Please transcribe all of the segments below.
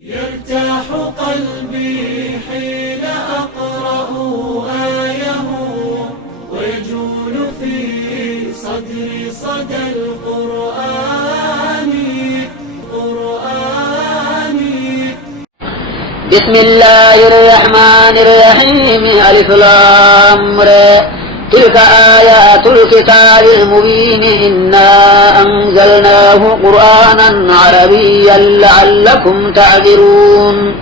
يرتاح قلبي حين أقرأ آيه ويجول في صدري صدى القرآن. بسم الله الرحمن الرحيم. ألف لام را. تلك آيات الكتاب المبين إنا أنزلناه قرآنا عربيا لعلكم تعقلون.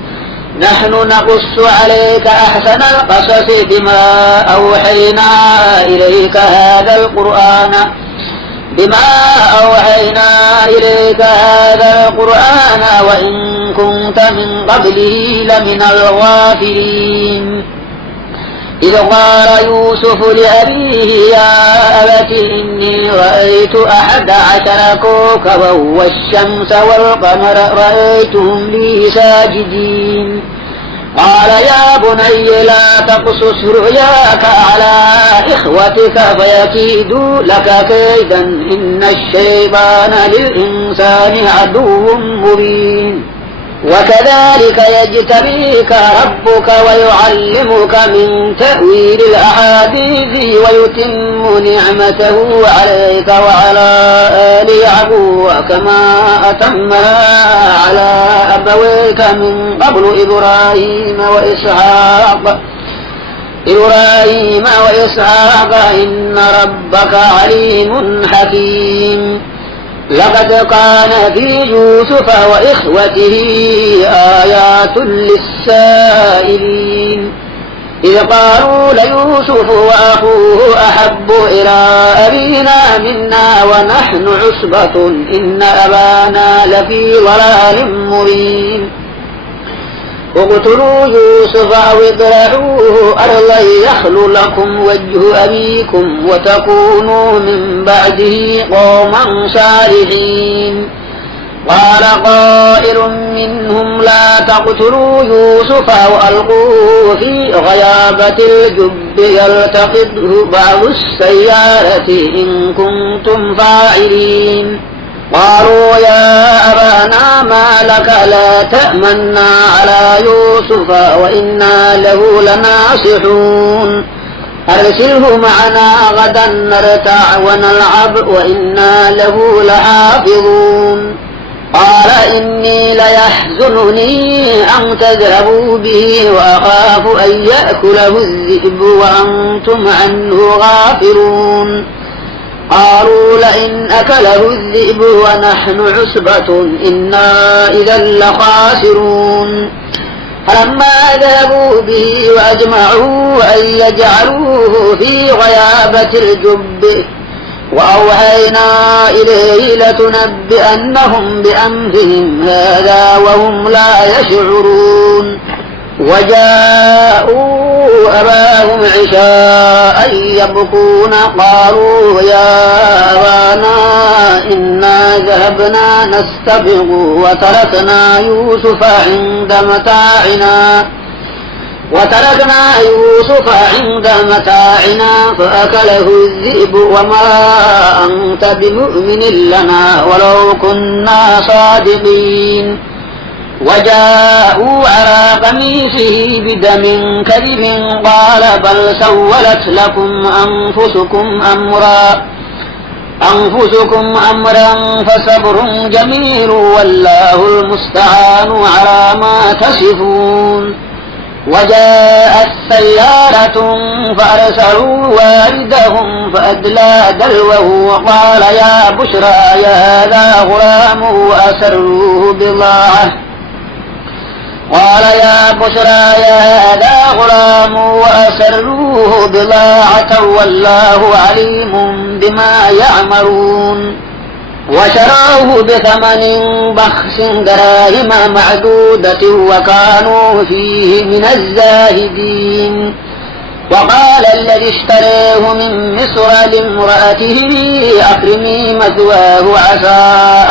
نحن نقص عليك أحسن القصص بما أوحينا إليك هذا القرآن وإن كنت من قبله لمن الغافلين. إذ قال يوسف لأبيه يا أبت إني رأيت 11 كوكبا والشمس والقمر رأيتهم لي ساجدين. قال يا بني لا تقصص رؤياك على إخوتك فيكيدوا لك كيدا إن الشيطان للإنسان عدو مبين. وكذلك يجتبيك ربك ويعلمك من تأويل الأحاديث ويتم نعمته عليك وعلى آل يعقوب كما أتمها على أبويك من قبل إبراهيم وإسحاق إن ربك عليم حكيم. لقد كان في يوسف وإخوته آيات للسائلين إذ قالوا ليوسف وأخوه أحب إلى أبينا منا ونحن عصبة إن أبانا لفي ضلال مبين. اقتلوا يوسف أو اطرحوه أرضا يخل لكم وجه أبيكم وتكونوا من بعده قوما صالحين. قال قائل منهم لا تقتلوا يوسف وألقوه في غيابة الجب يلتقطه بعض السيارة إن كنتم فاعلين. قالوا يا أبانا ما لك لا تأمنا على يوسف وإنا له لناصحون. أرسله معنا غدا نرتع ونلعب وإنا له لحافظون. قال إني ليحزنني أن تذهبوا به وأخاف أن يأكله الذئب وأنتم عنه غافلون. قالوا لئن أكله الذئب ونحن عصبة إنا إذا لخاسرون. فلما ذهبوا به وأجمعوا أن يجعلوه في غيابة الجب وأوحينا إليه لتنبئنهم بأمرهم هذا وهم لا يشعرون. وجاءوا أباهم عشاء يبكون قالوا يا أبانا إنا ذهبنا نستبق وتركنا يوسف عند متاعنا فأكله الذئب وما أنت بمؤمن لنا ولو كنا صادقين. وجاءوا على قميصه بدم كذب قال بل سولت لكم أنفسكم أمرا فصبر جميل والله المستعان على ما تصفون. وجاءت سيارة فأرسلوا واردهم فأدلى دلوه وقال يا بشرى هذا غلام وأسروه بضاعة والله عليم بما يعملون. وشروه بثمن بخس دراهم معدودة وكانوا فيه من الزاهدين. وقال الذي اشتريه من مصر لامرأته أكرمي مثواه عسى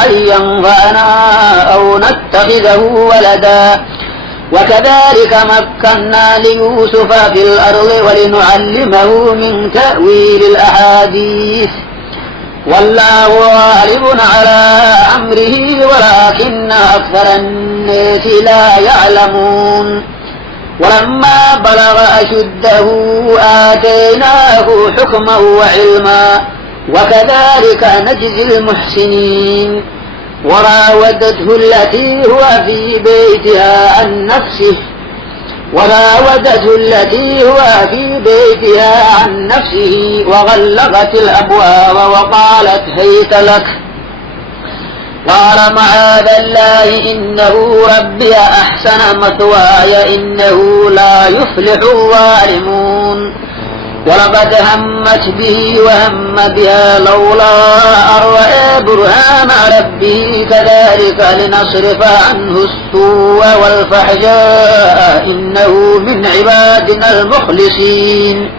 أن ينفعنا أو نتخذه ولدا. وكذلك مكنا ليوسف في الأرض ولنعلمه من تأويل الأحاديث والله غالب على أمره ولكن أكثر الناس لا يعلمون ولما بلغ أشده آتيناه حكما وعلما وكذلك نجزي المحسنين وراودته التي هو في بيتها عن نفسه وغلقت الأبواب وقالت هيت لك قال معاذ الله إنه ربي أحسن مثواي إنه لا يفلح الظالمون ولقد همت به وهم بها لولا أن رأى برهان ربه كذلك لنصرف عنه السوء والفحشاء إنه من عبادنا المخلصين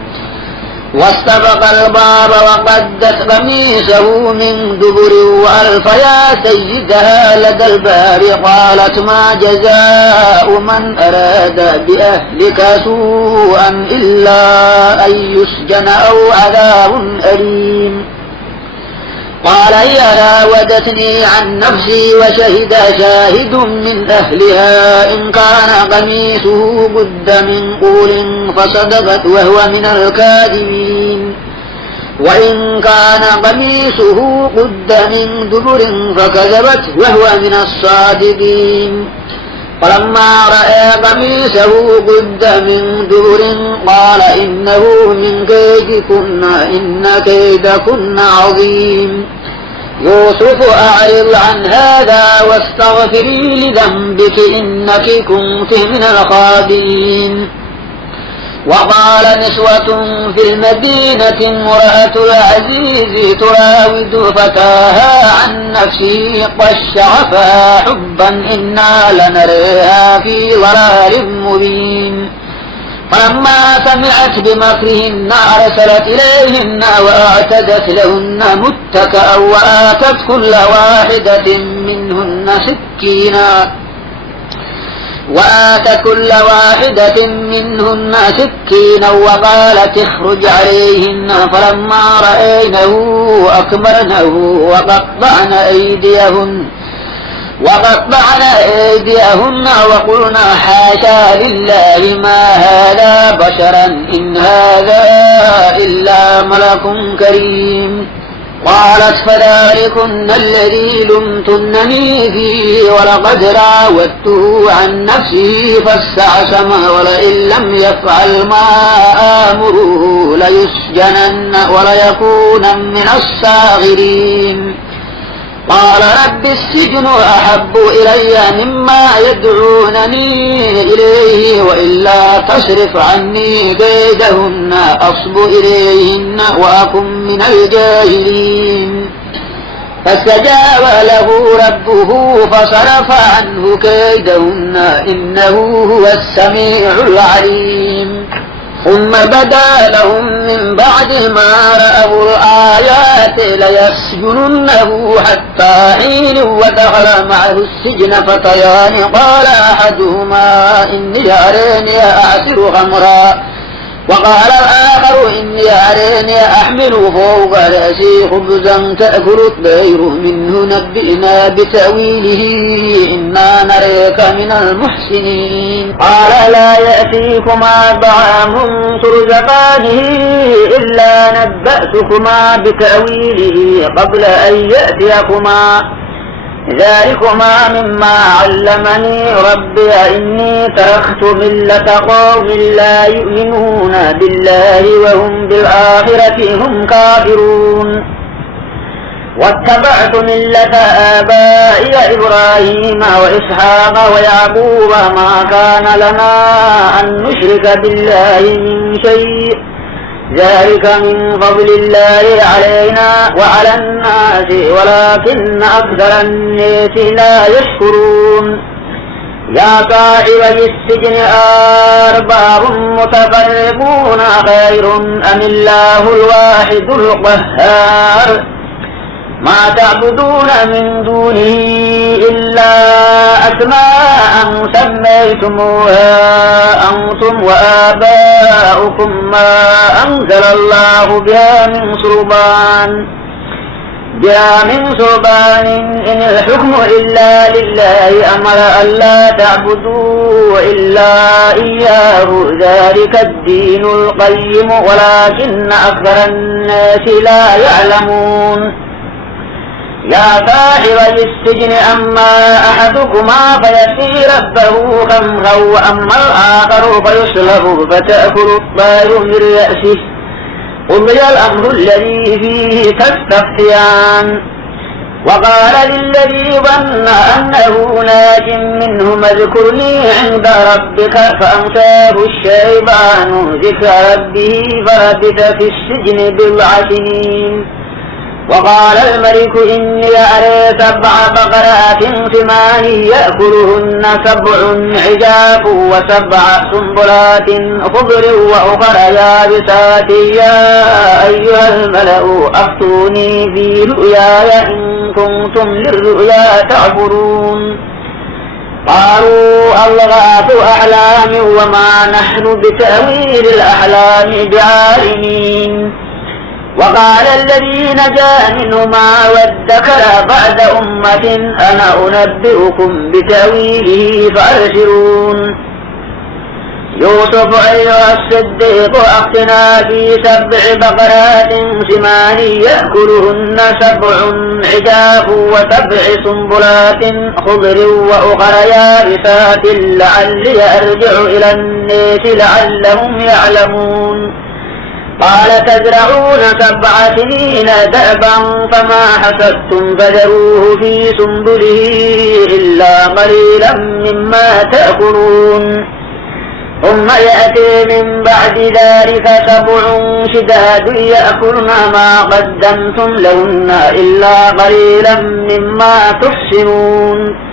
واستبق الباب وقدت قميصه من دبر وألف يا سيدها لدى الباب قالت ما جزاء من أراد بأهلك سوءا إلا أن يسجن أو عذاب أليم قال هي راودتني عن نفسي وشهد شاهد من أهلها إن كان قميصه قد من قبل فصدقت وهو من الكاذبين وإن كان قميصه قد من دبر فكذبت وهو من الصادقين فلما رأى قميصه قد من دبر قال إنه من كيدكن إن كيدكن عظيم يوسف أعرض عن هذا واستغفري لذنبك إنك كنت من الخاطئين وقال نسوة في المدينة امرأة العزيز تراود فتاها عن نفسه قد شغفها حبا إنا لنريها في ضلال مبين فلما سمعت بمكرهن أرسلت إليهن وأعتدت لهن متكأ وآتت كل واحدة منهن سكينا وقالت اخرج عليهن فلما رأينه أكبرنه وقطعن أيديهن وقلنا حاشا لله ما هذا بشرا إن هذا إلا ملك كريم قالت فذلكن الذي لمتنني فيه ولقد راودته عن نفسه فاستعصم ولئن لم يفعل ما آمره ليسجنن وليكون من الصاغرين قال رب السجن أحب إلي مما يدعونني إليه وإلا تصرف عني كيدهن أصب إليهن وأكن من الجاهلين فاستجاب له ربه فصرف عنه كيدهن إنه هو السميع العليم ثم بدا لهم من بعد ما رأوا الآيات ليسجننه حتى حين ودخل معه السجن فتيان قال أحدهما إني أراني أعصر خمرا وقال الآخر إني أراني أحمل فوق رأسي خبزا تأكل الطير منه نبئنا بتأويله إنا نريك من المحسنين قال لا يأتيكما طعام ترزقانه إلا نبأتكما بتأويله قبل أن يأتيكما ذلكما مما علمني ربي إني تركت ملة قوم لا يؤمنون بالله وهم بالآخرة هم كافرون واتبعت ملة آبائي إبراهيم وإسحاق ويعقوب ما كان لنا أن نشرك بالله من شيء ذلك من فضل الله علينا وعلى الناس ولكن أكثر الناس لا يشكرون يا صاحبي السجن أرباب متفرقون خير أم الله الواحد القهار ما تعبدون من دونه إلا أسماء سميتموها أنتم وآباؤكم ما أنزل الله بها من سلطان بها من سلطان إن الحكم إلا لله أمر ألا تعبدوا إلا إياه ذلك الدين القيم ولكن أكثر الناس لا يعلمون يا صاحبي السجن أما أحدكما فيسقي ربه خمرا وأما الآخر فيصلب فتأكل الطير من رأسه قضي الأمر الذي فيه تستفتيان وقال للذي ظن أنه ناج منهما اذكرني عند ربك فأنساه الشيطان ذكر ربه فلبث في السجن بضع سنين وقال الملك إني أرى 7 بقرات ثمان يأكلهن 7 عجاف و7 سنبلات خضر وأخر يابسات يا أيها الملأ أفتوني في رؤياي إن كنتم للرؤيا تعبرون قالوا أضغاث أحلام وما نحن بتأويل الأحلام بعالمين وقال الذي نجا منهما وادكر بعد أمة أنا أنبئكم بتأويله فأرسلون يوسف أيها الصديق أفتنا في 7 بقرات سمان يأكلهن 7 عجاف و7 سنبلات خضر وأخر يابسات لعلي أرجع إلى الناس لعلهم يعلمون قال تزرعون 7 سنين دأبا فما حصدتم فذروه في سنبله إلا قليلا مما تأكلون ثم يأتي من بعد ذلك 7 شداد يأكلن ما قدمتم لهن إلا قليلا مما تحسنون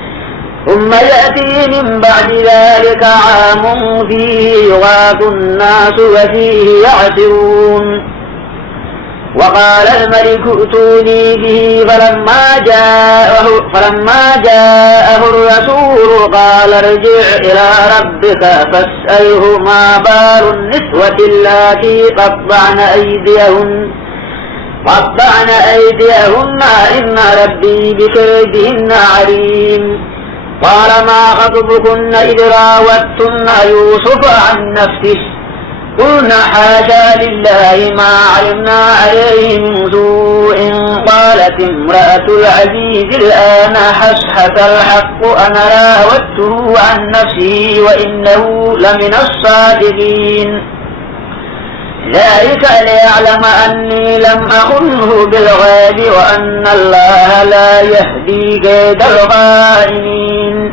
ثم يأتي من بعد ذلك عام فيه يغاث الناس وفيه يعصرون وقال الملك ائتوني به فلما جاءه الرسول قال ارجع إلى ربك فاسأله ما بال النسوة اللاتي قطعن أيديهن إن ربي بكيدهن عليم قال ما خطبكن إذ راوتن يوسف عن نفسه قلنا حاشا لله ما علمنا عليه من سوء قالت امرأة العزيز الآن حسحس الحق أنا راودته عن نفسه وإنه لمن الصادقين ذلك ليعلم أني لم أخنه بالغيب وأن الله لا يهدي كيد الخائنين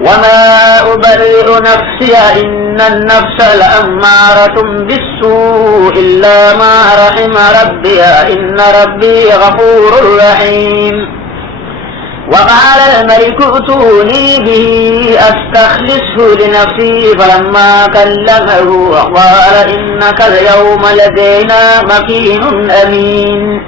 وما أبرئ نفسي إن النفس لأمارة بالسوء إلا ما رحم ربي إن ربي غفور رحيم وقال الملك ائتوني به أستخلصه لنفسي فلما كلمه قال إنك اليوم لدينا مكين أمين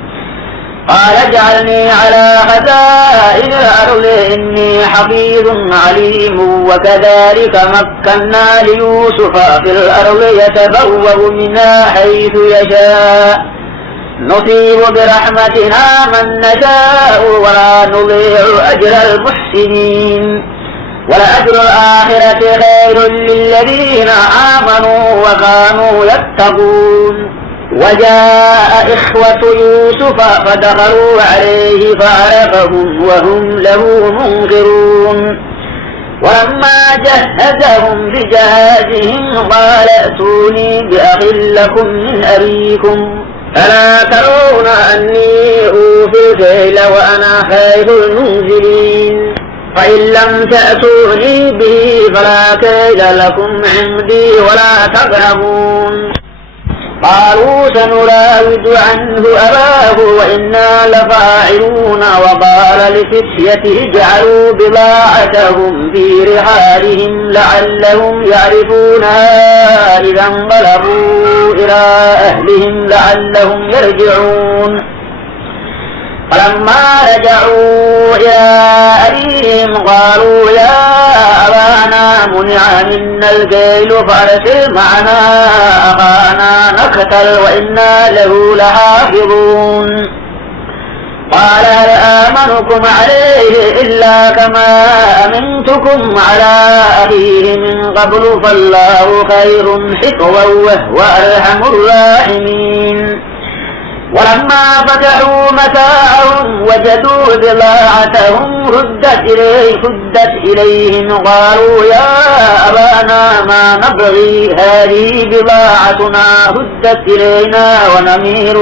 قال اجعلني على خزائن الأرض إني حفيظ عليم وكذلك مكنا ليوسف في الأرض يتبوأ منها حيث يشاء نصيب برحمتنا من نشاء ولا نضيع أجر المحسنين ولأجر الآخرة خير للذين آمنوا وكانوا يتقون وجاء إخوة يوسف فدخلوا عليه فعرفهم وهم له منكرون ولما جهزهم بجهازهم قال ائتوني بأخ لكم من أبيكم ألا ترون أني أوفي الكيل وأنا خير المنزلين فإن لم تأتوني به فلا كيل لكم عندي ولا تقربون قالوا سنراود عنه أباه وإنا لفاعلون وقال لفتيته اجعلوا بضاعتهم في رحالهم لعلهم يعرفونها إذا انقلبوا إلى أهلهم لعلهم يرجعون فلما رجعوا إلى أبيهم قالوا يا أبانا منع منا الكيل فأرسل معنا أخانا نقتل وإنا له لحافظون قال هل آمنكم عليه إلا كما أمنتكم على أخيه من قبل فالله خير حفظا وهو أرحم الراحمين. ولما فتحوا متاعهم وجدوا بضاعتهم ردت إليهم قالوا يا أبانا ما نبغي هذه بضاعتنا ردت إلينا ونمير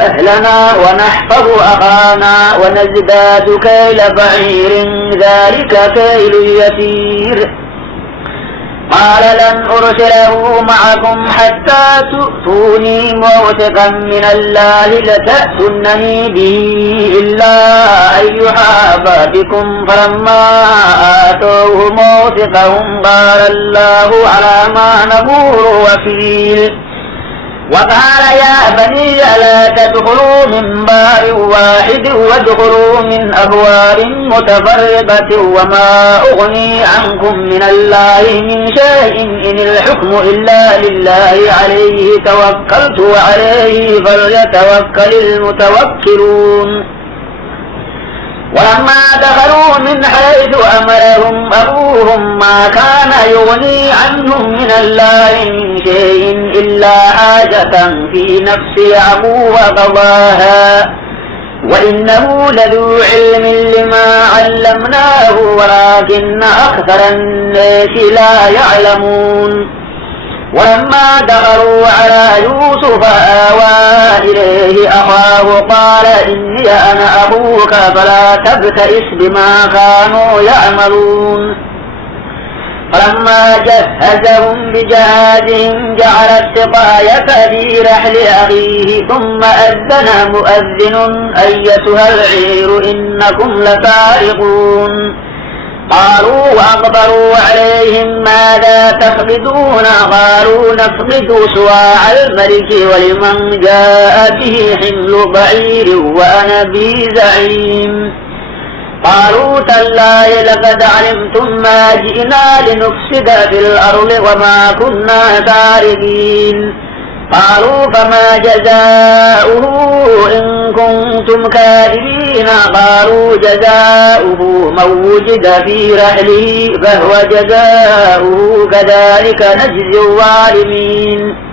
أهلنا ونحفظ أخانا ونزداد كيل بعير ذلك كيل يسير. قال لن أرسله معكم حتى تؤتوني موثقا من الله لتأتونني به إلا أن يحاط بكم. فلما آتوه موثقهم قال الله على ما نقول وكيل. وقال يا بني لا تدخلوا من باب واحد وادخلوا من أبواب متفرقة وما أغني عنكم من الله من شيء إن الحكم إلا لله عليه توكلت وعليه فليتوكل المتوكلون. ولما دخلوا من حيث أمرهم أبوهم ما كان يغني عنهم من الله من شيء إلا حاجة في نفس يعقوب قضاها وإنه لذو علم لما علمناه ولكن أكثر الناس لا يعلمون. ولما دخلوا على يوسف آوى إليه أخاه قال إني أنا أخوك فلا تبتئس بما كانوا يعملون. فلما جهزهم بجهازهم جعل السقاية في رحل أخيه ثم أذن مؤذن أيتها العير إنكم لسارقون. قالوا وأقبلوا عليهم ماذا تفقدون؟ قالوا نفقد صواع الملك ولمن جاء به حمل بعير وأنا به زعيم. قالوا تالله لقد علمتم ما جئنا لنفسد في الأرض وما كنا سارقين. قالوا فما جزاؤه إن كنتم كاذبين؟ قالوا جزاؤه من وجد في رحله فهو جزاؤه كذلك نجزي الظالمين.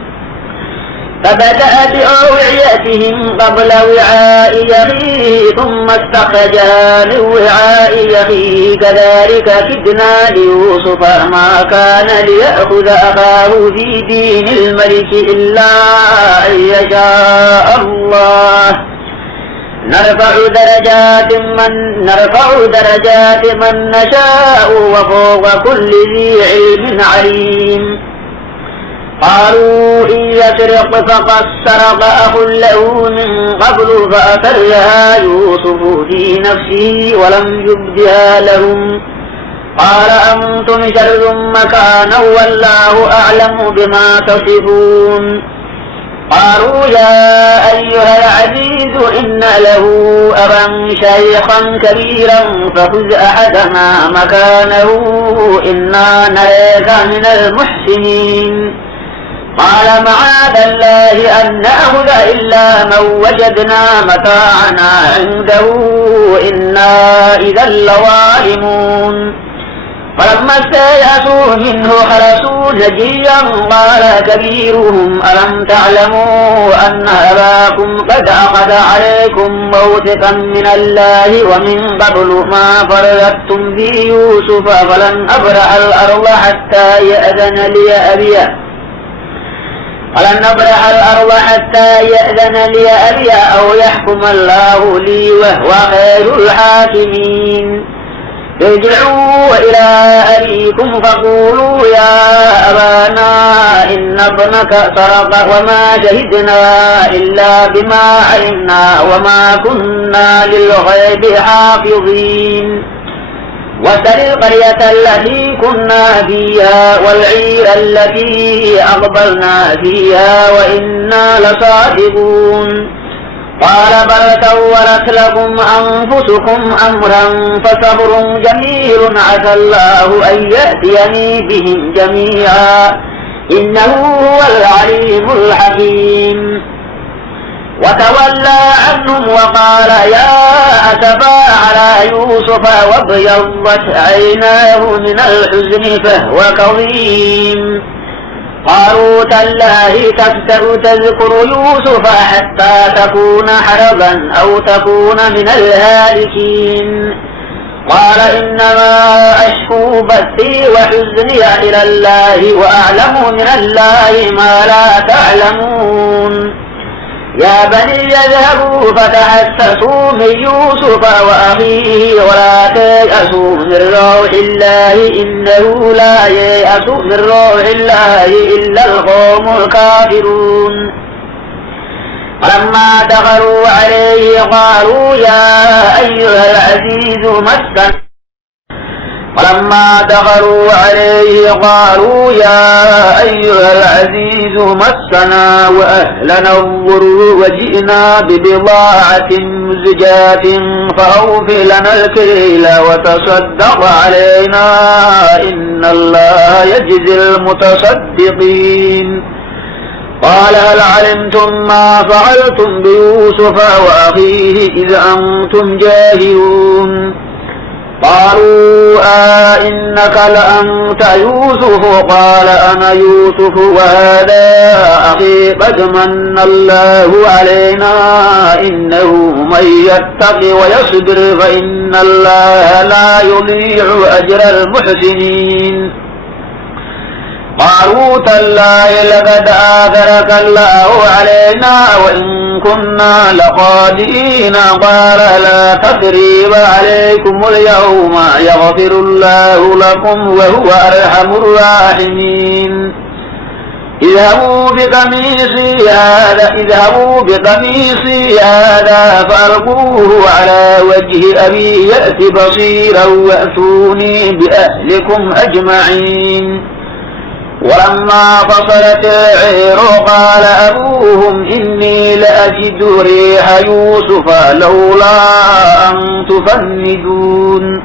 فبدأ بأوعيتهم قبل وعاء أخيه ثم استخرجها من وعاء أخيه كذلك كدنا ليوسف ما كان ليأخذ أخاه في دين الملك إلا أن يشاء الله نرفع درجات من نشاء وفوق كل ذي علم عليم. قالوا إن يسرق فقد سرق أخ له من قبل فأسرها يوسف في نفسه ولم يبدها لهم. قال أنتم شر مكانا والله أعلم بما تصفون. قالوا يا أيها العزيز إن له أبا شيخا كبيرا فخذ أحدنا مكانه إنا نراك من المحسنين. قال معاذ الله أن نأخذ إلا من وجدنا متاعنا عنده إنا إذا لظالمون. فلما استيأسوا منه خلصوا نجيا قال كبيرهم ألم تعلموا أن أباكم قد أخذ عليكم موثقا من الله ومن قبل ما فرطتم في يوسف فلن أبرح الأرض حتى يأذن لي أبي أو يحكم الله لي وهو خير الحاكمين. ارجعوا إلى أبيكم فقولوا يا أبانا إن ابنك سرق وما شهدنا إلا بما علمنا وما كنا للغيب حافظين. واسأل القرية التي كنا فيها والعير التي أقبلنا فيها وإنا لصادقون. قال بل سولت لكم أنفسكم أمرا فصبر جميل عسى الله أن يأتيني بهم جميعا إنه هو العليم الحكيم. وتولى عنهم وقال يا أسفا على يوسف وابيضت عيناه من الحزن فهو كظيم قالوا تالله تفتأ تذكر يوسف حتى تكون حربا أو تكون من الهالكين قال إنما أشكو بثي وحزني إلى الله وأعلم من الله ما لا تعلمون يا بني اذهبوا فتحسسوا من يوسف وأخيه ولا تيأسوا من روح الله إنه لا ييأس من روح الله إلا القوم الكافرون فلما دخلوا عليه قالوا يا أيها العزيز مسنا مسنا وأهلنا الضر وجئنا ببضاعة مزجاة فأوف لنا الكيل وتصدق علينا إن الله يجزي المتصدقين قال هل علمتم ما فعلتم بيوسف وأخيه إذ أنتم جاهلون قالوا إنك لأنت يوسف قال أنا يوسف وهذا أخي قد من الله علينا إنه من يتق ويصبر فإن الله لا يضيع أجر المحسنين قالوا تالله لقد آثرك الله علينا وإن كنا لقادئين قال لا تثريب عليكم اليوم يغفر الله لكم وهو أرحم الراحمين اذهبوا بقميصي هذا فألقوه على وجه أبي يأت بصيرا وأتوني بأهلكم أجمعين ولما فصلت العير قال أبوهم إني لأجد ريح يوسف لولا أن تفندون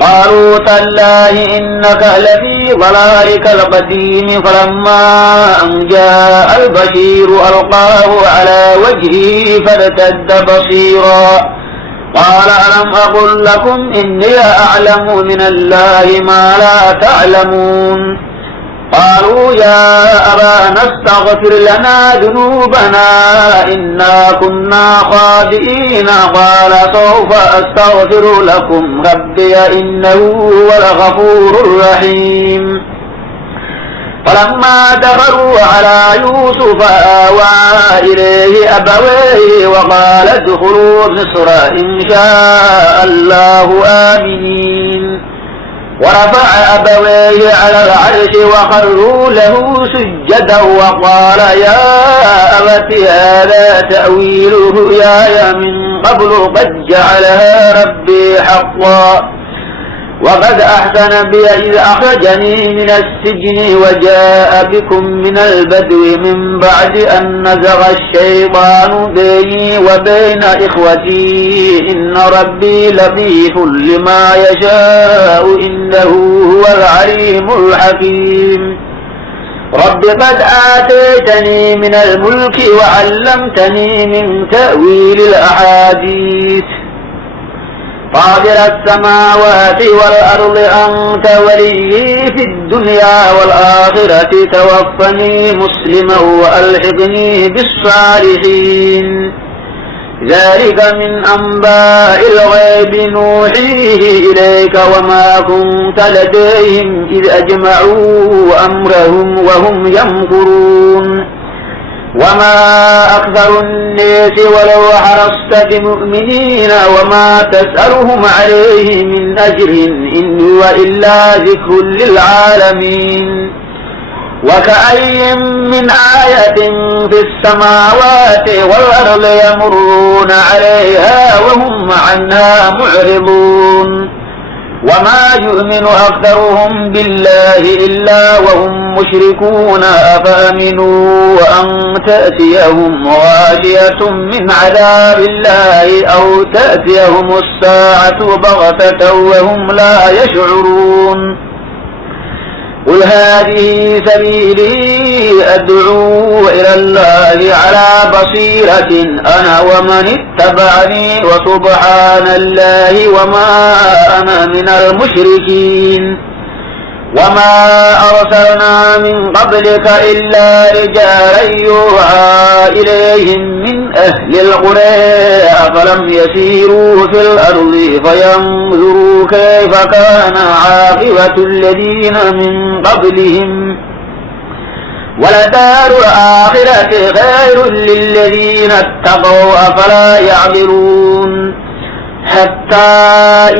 قالوا تالله إنك لفي ضلالك القديم فلما أن جاء البشير ألقاه على وجهه فارتد بصيرا قال ألم أقل لكم إني أعلم من الله ما لا تعلمون قالوا يا أبانا استغفر لنا ذنوبنا إنا كنا خاطئين قال سوف أستغفر لكم ربي إنه هو الغفور الرحيم فلما دخلوا على يوسف آوى إليه أبويه وقال ادخلوا مصر إن شاء الله آمنين ورفع أبويه على العرش وخروا له سجدا وقال يا أبت هذا تأويل رؤياي من قبل قد جعلها ربي حقا وقد أحسن بي إذ أخرجني من السجن وجاء بكم من البدو من بعد أن نزغ الشيطان بيني وبين إخوتي إن ربي لطيف لما يشاء إنه هو العليم الحكيم رب قد آتيتني من الملك وعلمتني من تأويل الأحاديث فاطر السماوات والأرض أنت وليي في الدنيا والآخرة توفني مسلما وألحقني بالصالحين ذلك من أنباء الغيب نوحيه إليك وما كنت لديهم إذ أجمعوا أمرهم وهم يمكرون وما أكثر الناس ولو حرصت بمؤمنين وما تسألهم عليه من أجر إن هو إلا ذكر للعالمين وكأي من آية في السماوات والأرض يمرون عليها وهم عنها معرضون وما يؤمن أكثرهم بالله إلا وهم مشركون أفأمنوا وأن تأتيهم غاشية من عذاب الله أو تأتيهم الساعة بغتة وهم لا يشعرون قل هذه سبيلي أدعو إلى الله على بصيرة أنا ومن اتبعني وسبحان الله وما أنا من المشركين وما أرسلنا من قبلك إلا رجالا يوحى إليهم من أهل القرى أفلم يسيروا في الأرض فينظروا كيف كان عاقبة الذين من قبلهم ولدار الآخرة خير للذين اتقوا أفلا يعقلون حتى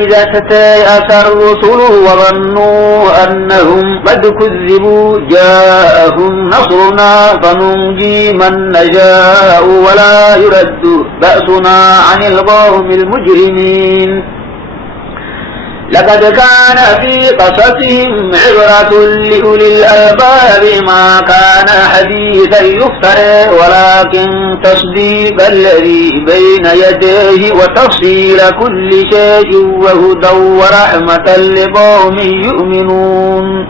إذا استيأس الرسل وظنوا أنهم قد كذبوا جاءهم نصرنا فننجي من نشاء ولا يرد بأسنا عن القوم المجرمين لقد كان في قصصهم عبرة لأولي الألباب ما كان حديثا يفترى ولكن تصديق الذي بين يديه وتفصيل كل شيء وهدى ورحمة لقوم يؤمنون